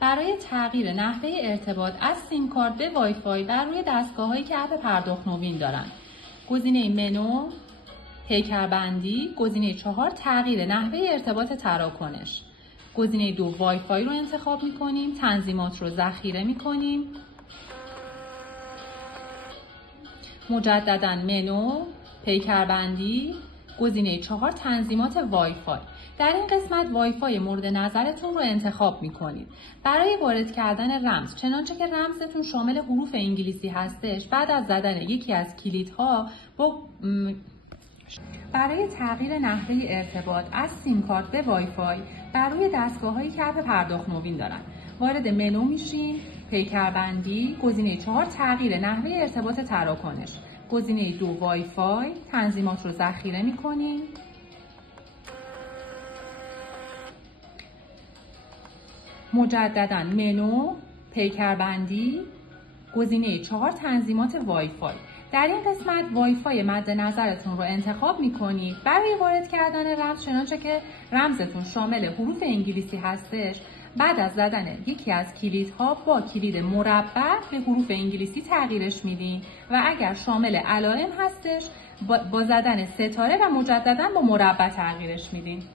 برای تغییر نحوه ارتباط از سیم کارت به وای فای بر روی دستگاه‌هایی که اپ پرداخت نوین دارند. گزینه منو، پیکربندی، گزینه 4 تغییر نحوه ارتباط تراکنش. گزینه 2 وای فای رو انتخاب می‌کنیم، تنظیمات رو ذخیره می‌کنیم. مجدداً منو، پیکربندی، گزینه 4 تنظیمات وای فای. در این قسمت وای فای مورد نظرتون رو انتخاب می‌کنید. برای وارد کردن رمز، چنانچه که رمزتون شامل حروف انگلیسی هستش، بعد از زدن یکی از کلیدها برای تغییر نحوه ارتباط از سیم کارت به وای فای بر روی دستگاه‌هایی که اپ پرداخت نوین دارن، وارد منو میشین، پیکربندی، گزینه 4 تغییر نحوه ارتباط تراکنش، گزینه 2 وای فای، تنظیمات رو ذخیره می‌کنین. مجدداً منو، پیکربندی، گزینه 4 تنظیمات وای فای. در این قسمت وای فای مد نظرتون رو انتخاب می‌کنید. برای وارد کردن رمز، چنانچه که رمزتون شامل حروف انگلیسی هستش، بعد از زدن یکی از کلیدها با کلید مربع به حروف انگلیسی تغییرش میدین و اگر شامل علائم هستش با زدن ستاره و مجدداً با مربع تغییرش میدین.